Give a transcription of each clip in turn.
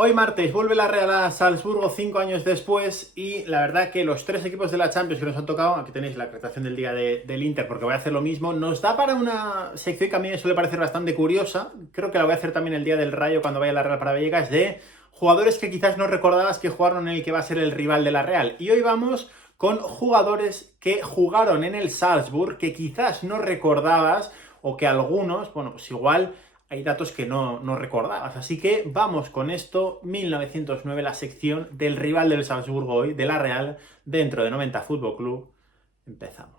Hoy martes vuelve la Real a Salzburgo 5 años después y la verdad que los tres equipos de la Champions que nos han tocado, aquí tenéis la acreditación del día del Inter porque voy a hacer lo mismo, nos da para una sección que a mí me suele parecer bastante curiosa, creo que la voy a hacer también el día del Rayo cuando vaya la Real para Vallecas, de jugadores que quizás no recordabas que jugaron en el que va a ser el rival de la Real. Y hoy vamos con jugadores que jugaron en el Salzburg que quizás no recordabas o que algunos, bueno, pues igual hay datos que no recordabas. Así que vamos con esto, 1909, la sección del rival del Salzburgo hoy, de la Real, dentro de 90 Fútbol Club. Empezamos.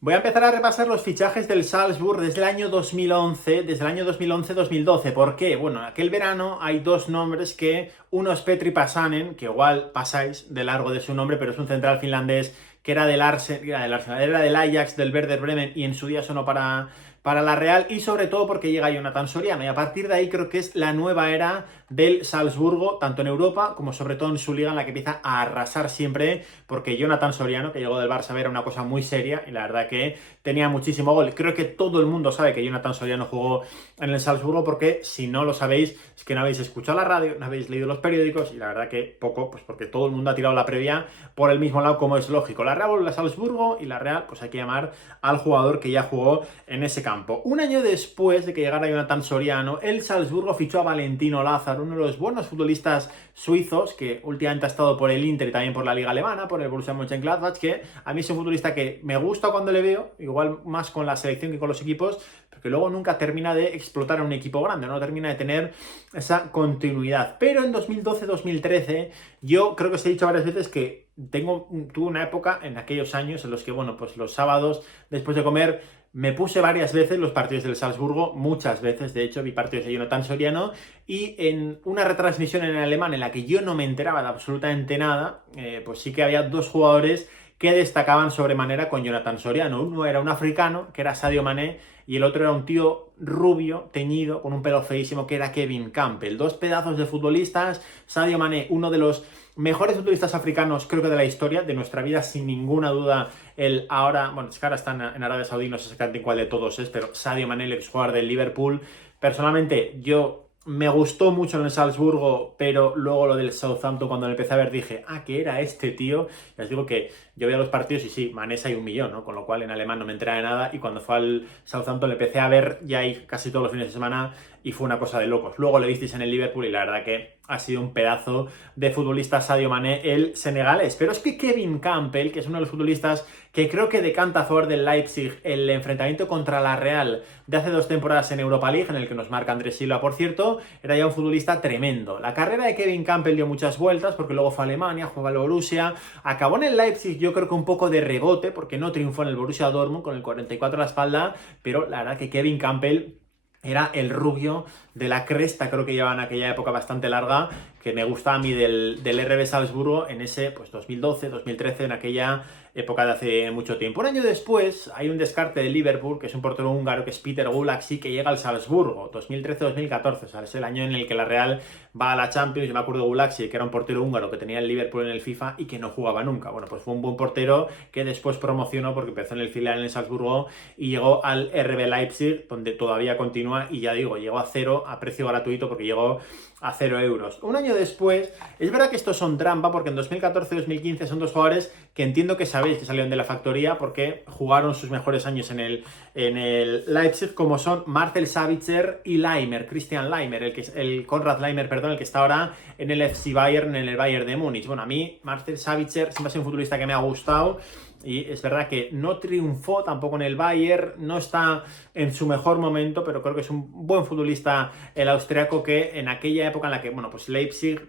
Voy a empezar a repasar los fichajes del Salzburg desde el año 2011, desde el año 2011-2012. ¿Por qué? Bueno, aquel verano hay dos nombres que uno es Petri Pasanen, que igual pasáis de largo de su nombre, pero es un central finlandés que era del Arsenal, era del Ajax, del Werder Bremen y en su día sonó para la Real, y sobre todo porque llega Jonathan Soriano, y a partir de ahí creo que es la nueva era del Salzburgo, tanto en Europa como sobre todo en su liga, en la que empieza a arrasar siempre, porque Jonathan Soriano, que llegó del Barça, era una cosa muy seria y la verdad que tenía muchísimo gol. Creo que todo el mundo sabe que Jonathan Soriano jugó en el Salzburgo, porque si no lo sabéis es que no habéis escuchado la radio, no habéis leído los periódicos y la verdad que poco, pues porque todo el mundo ha tirado la previa por el mismo lado, como es lógico. La Real vuelve a Salzburgo y la Real, pues hay que llamar al jugador que ya jugó en ese campo. Un año después de que llegara Jonathan Soriano, el Salzburgo fichó a Valentino Lázaro, uno de los buenos futbolistas suizos que últimamente ha estado por el Inter y también por la liga alemana, por el Borussia Mönchengladbach, que a mí es un futbolista que me gusta cuando le veo, igual más con la selección que con los equipos, porque luego nunca termina de explotar en un equipo grande, no termina de tener esa continuidad. Pero en 2012-2013 yo creo que os he dicho varias veces que tuve una época en aquellos años en los que, bueno, pues los sábados después de comer me puse varias veces los partidos del Salzburgo, muchas veces, de hecho, vi partidos de Jonathan Soriano, y en una retransmisión en alemán en la que yo no me enteraba de absolutamente nada, pues sí que había dos jugadores que destacaban sobremanera con Jonathan Soriano. Uno era un africano, que era Sadio Mané, y el otro era un tío rubio, teñido, con un pelo feísimo, que era Kevin Campbell. Dos pedazos de futbolistas. Sadio Mané, uno de los mejores futbolistas africanos, creo que de la historia, de nuestra vida, sin ninguna duda. El ahora, bueno, es que ahora está en Arabia Saudí, no sé exactamente cuál de todos es, pero Sadio Mané, el exjugador del Liverpool. Personalmente, yo me gustó mucho en el Salzburgo, pero luego lo del Southampton, cuando lo empecé a ver, dije, ¿qué era este tío? Y os digo que yo veía los partidos y sí, Mané hay un millón, ¿no? Con lo cual en alemán no me enteraba de nada, y cuando fue al Southampton le empecé a ver ya ahí casi todos los fines de semana y fue una cosa de locos. Luego le visteis en el Liverpool y la verdad que ha sido un pedazo de futbolista Sadio Mané, el senegalés. Pero es que Kevin Campbell, que es uno de los futbolistas que creo que decanta a favor del Leipzig, el enfrentamiento contra la Real de hace 2 temporadas en Europa League, en el que nos marca Andrés Silva, por cierto, era ya un futbolista tremendo. La carrera de Kevin Campbell dio muchas vueltas, porque luego fue a Alemania, jugó al Borussia, acabó en el Leipzig, yo creo que un poco de rebote, porque no triunfó en el Borussia Dortmund con el 44 a la espalda, pero la verdad que Kevin Campbell era el rubio de la cresta, creo que llevaba en aquella época bastante larga, que me gustaba a mí del RB Salzburgo en ese, pues 2012, 2013, en aquella época de hace mucho tiempo. Un año después hay un descarte de Liverpool, que es un portero húngaro, que es Peter Gulacsy, que llega al Salzburgo, 2013-2014, o sea, es el año en el que la Real va a la Champions. Yo me acuerdo de Gulacsy, que era un portero húngaro que tenía el Liverpool en el FIFA y que no jugaba nunca. Bueno, pues fue un buen portero que después promocionó porque empezó en el filial en el Salzburgo y llegó al RB Leipzig, donde todavía continúa, y ya digo, llegó a cero, a precio gratuito, porque llegó a 0 euros. Un año después, es verdad que estos son trampa, porque en 2014-2015 son dos jugadores que entiendo que sabéis que salieron de la factoría porque jugaron sus mejores años en el Leipzig, como son Marcel Sabitzer y Laimer, Christian Laimer, el Konrad Laimer, perdón, el que está ahora en el FC Bayern, en el Bayern de Múnich. Bueno, a mí Marcel Sabitzer siempre ha sido un futbolista que me ha gustado, y es verdad que no triunfó tampoco en el Bayern, no está en su mejor momento, pero creo que es un buen futbolista el austriaco, que en aquella época en la que, bueno, pues Leipzig,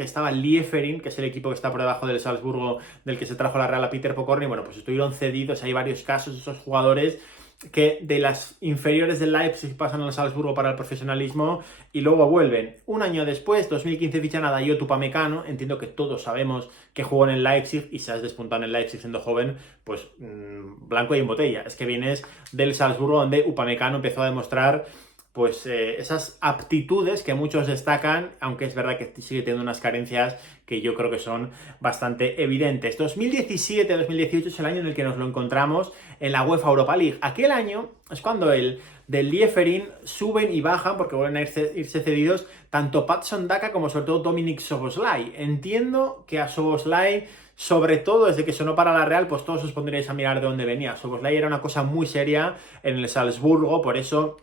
estaba Liefering, que es el equipo que está por debajo del Salzburgo, del que se trajo la Real a Peter Pokorny, bueno, pues estuvieron cedidos, hay varios casos de esos jugadores que de las inferiores del Leipzig pasan al Salzburgo para el profesionalismo y luego vuelven. Un año después, 2015, fichan a Dayot Upamecano. Entiendo que todos sabemos que jugó en el Leipzig y si has despuntado en el Leipzig siendo joven, pues blanco y en botella. Es que vienes del Salzburgo donde Upamecano empezó a demostrar pues esas aptitudes que muchos destacan, aunque es verdad que sigue teniendo unas carencias que yo creo que son bastante evidentes. 2017-2018 es el año en el que nos lo encontramos en la UEFA Europa League. Aquel año es cuando el del Lieferin suben y bajan, porque vuelven a irse cedidos, tanto Patson Daka como sobre todo Dominik Szoboszlai. Entiendo que a Szoboszlai, sobre todo desde que sonó para la Real, pues todos os pondréis a mirar de dónde venía. Szoboszlai era una cosa muy seria en el Salzburgo, por eso...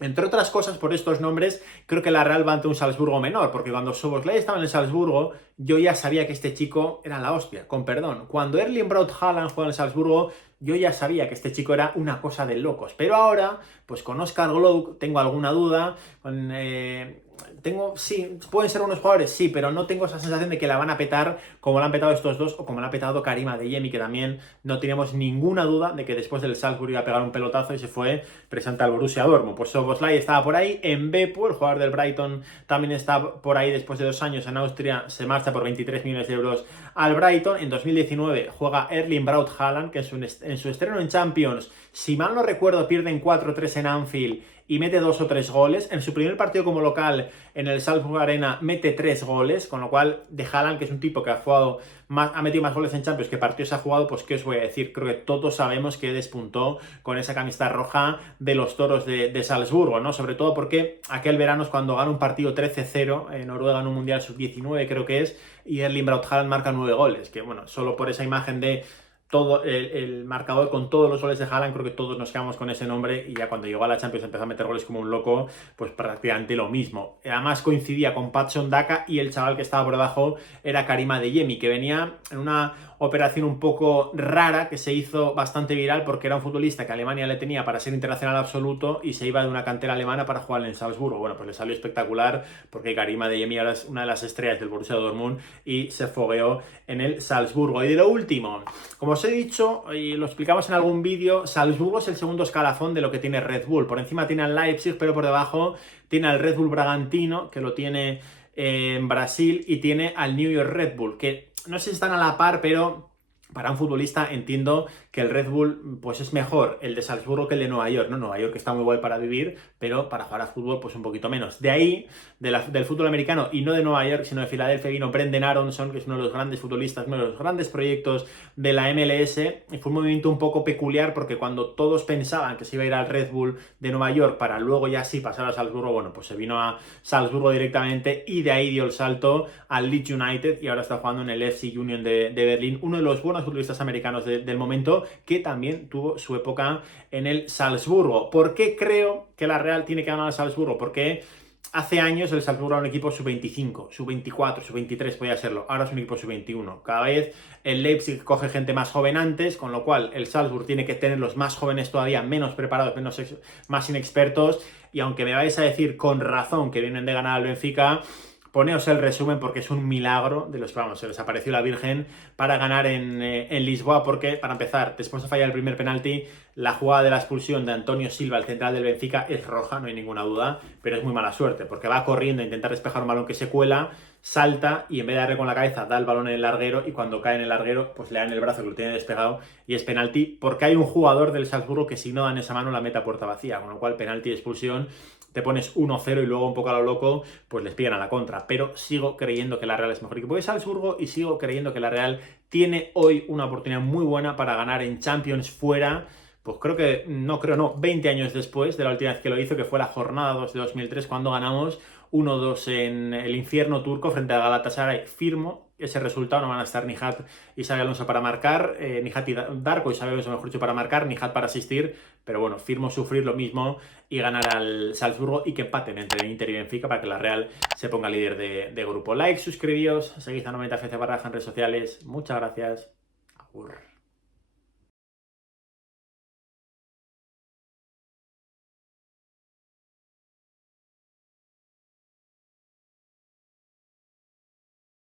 Entre otras cosas, por estos nombres, creo que la Real va ante un Salzburgo menor, porque cuando Szoboszlai estaba en el Salzburgo, yo ya sabía que este chico era la hostia, con perdón. Cuando Erling Braut Haaland juega en el Salzburgo, yo ya sabía que este chico era una cosa de locos. Pero ahora, pues con Oscar Glouk tengo alguna duda, sí, pueden ser unos jugadores, sí, pero no tengo esa sensación de que la van a petar como la han petado estos dos o como la ha petado Karim Adeyemi, que también no teníamos ninguna duda de que después del Salzburg iba a pegar un pelotazo y se fue presente al Borussia Dortmund. Pues Szoboszlai estaba por ahí, Mbeumo, el jugador del Brighton, también está por ahí después de 2 años en Austria, se marcha por 23 millones de euros al Brighton. En 2019 juega Erling Braut Haaland, que en su estreno en Champions, si mal no recuerdo, pierden 4-3 en Anfield y mete 2 o 3 goles. En su primer partido como local en el Salzburg Arena mete 3 goles, con lo cual de Haaland, que es un tipo que ha metido más goles en Champions que partidos ha jugado, pues qué os voy a decir, creo que todos sabemos que despuntó con esa camiseta roja de los Toros de Salzburgo, ¿no? Sobre todo porque aquel verano es cuando gana un partido 13-0 en Noruega en un Mundial Sub-19 creo que es, y Erling Braut Haaland marca 9 goles, que bueno, solo por esa imagen de todo el marcador con todos los goles de Haaland, creo que todos nos quedamos con ese nombre y ya cuando llegó a la Champions empezó a meter goles como un loco, pues prácticamente lo mismo. Además coincidía con Patson Daka y el chaval que estaba por debajo era Karim Adeyemi, que venía en una operación un poco rara que se hizo bastante viral porque era un futbolista que Alemania le tenía para ser internacional absoluto y se iba de una cantera alemana para jugar en el Salzburgo. Bueno, pues le salió espectacular porque Karim Adeyemi ahora es una de las estrellas del Borussia Dortmund y se fogueó en el Salzburgo. Y de lo último, como os he dicho y lo explicamos en algún vídeo, Salzburgo es el segundo escalafón de lo que tiene Red Bull. Por encima tiene al Leipzig, pero por debajo tiene al Red Bull Bragantino, que lo tiene en Brasil, y tiene al New York Red Bull, que no sé si están a la par, pero para un futbolista entiendo que el Red Bull pues es mejor el de Salzburgo que el de Nueva York, ¿no? Nueva York está muy guay para vivir, pero para jugar a fútbol pues un poquito menos. De ahí, del fútbol americano, y no de Nueva York, sino de Filadelfia, vino Brendan Aronson, que es uno de los grandes futbolistas, uno de los grandes proyectos de la MLS, y fue un movimiento un poco peculiar porque cuando todos pensaban que se iba a ir al Red Bull de Nueva York para luego ya sí pasar a Salzburgo, bueno, pues se vino a Salzburgo directamente y de ahí dio el salto al Leeds United y ahora está jugando en el FC Union de Berlín, uno de los buenos futbolistas americanos del momento, que también tuvo su época en el Salzburgo. ¿Por qué creo que la Real tiene que ganar al Salzburgo? Porque hace años el Salzburgo era un equipo sub-25, sub-24, sub-23 podía serlo, ahora es un equipo sub-21. Cada vez el Leipzig coge gente más joven antes, con lo cual el Salzburgo tiene que tener los más jóvenes todavía, menos preparados, más inexpertos, y aunque me vais a decir con razón que vienen de ganar al Benfica, poneos el resumen porque es un milagro de los que, vamos, se les apareció la Virgen para ganar en Lisboa, porque, para empezar, después de fallar el primer penalti, la jugada de la expulsión de Antonio Silva, el central del Benfica, es roja, no hay ninguna duda, pero es muy mala suerte, porque va corriendo a intentar despejar un balón que se cuela, salta y en vez de darle con la cabeza, da el balón en el larguero y cuando cae en el larguero, pues le dan el brazo que lo tiene despegado y es penalti, porque hay un jugador del Salzburgo que si no dan esa mano la mete a puerta vacía, con lo cual penalti y expulsión. Te pones 1-0 y luego un poco a lo loco, pues les pillan a la contra. Pero sigo creyendo que la Real es mejor equipo de Salzburgo y sigo creyendo que la Real tiene hoy una oportunidad muy buena para ganar en Champions fuera. Pues creo que, no, 20 años después de la última vez que lo hizo, que fue la jornada 2 de 2003, cuando ganamos 1-2 en el infierno turco frente a Galatasaray. Firmo ese resultado, no van a estar Nihat y Xabi Alonso para marcar, Nihat y Darko y Xabi Alonso, mejor dicho, para marcar, Nihat para asistir, pero bueno, firmo sufrir lo mismo y ganar al Salzburgo y que empaten entre Inter y Benfica para que la Real se ponga líder de grupo. Like, suscribíos, seguid a 90FC barra en redes sociales. Muchas gracias. Agur.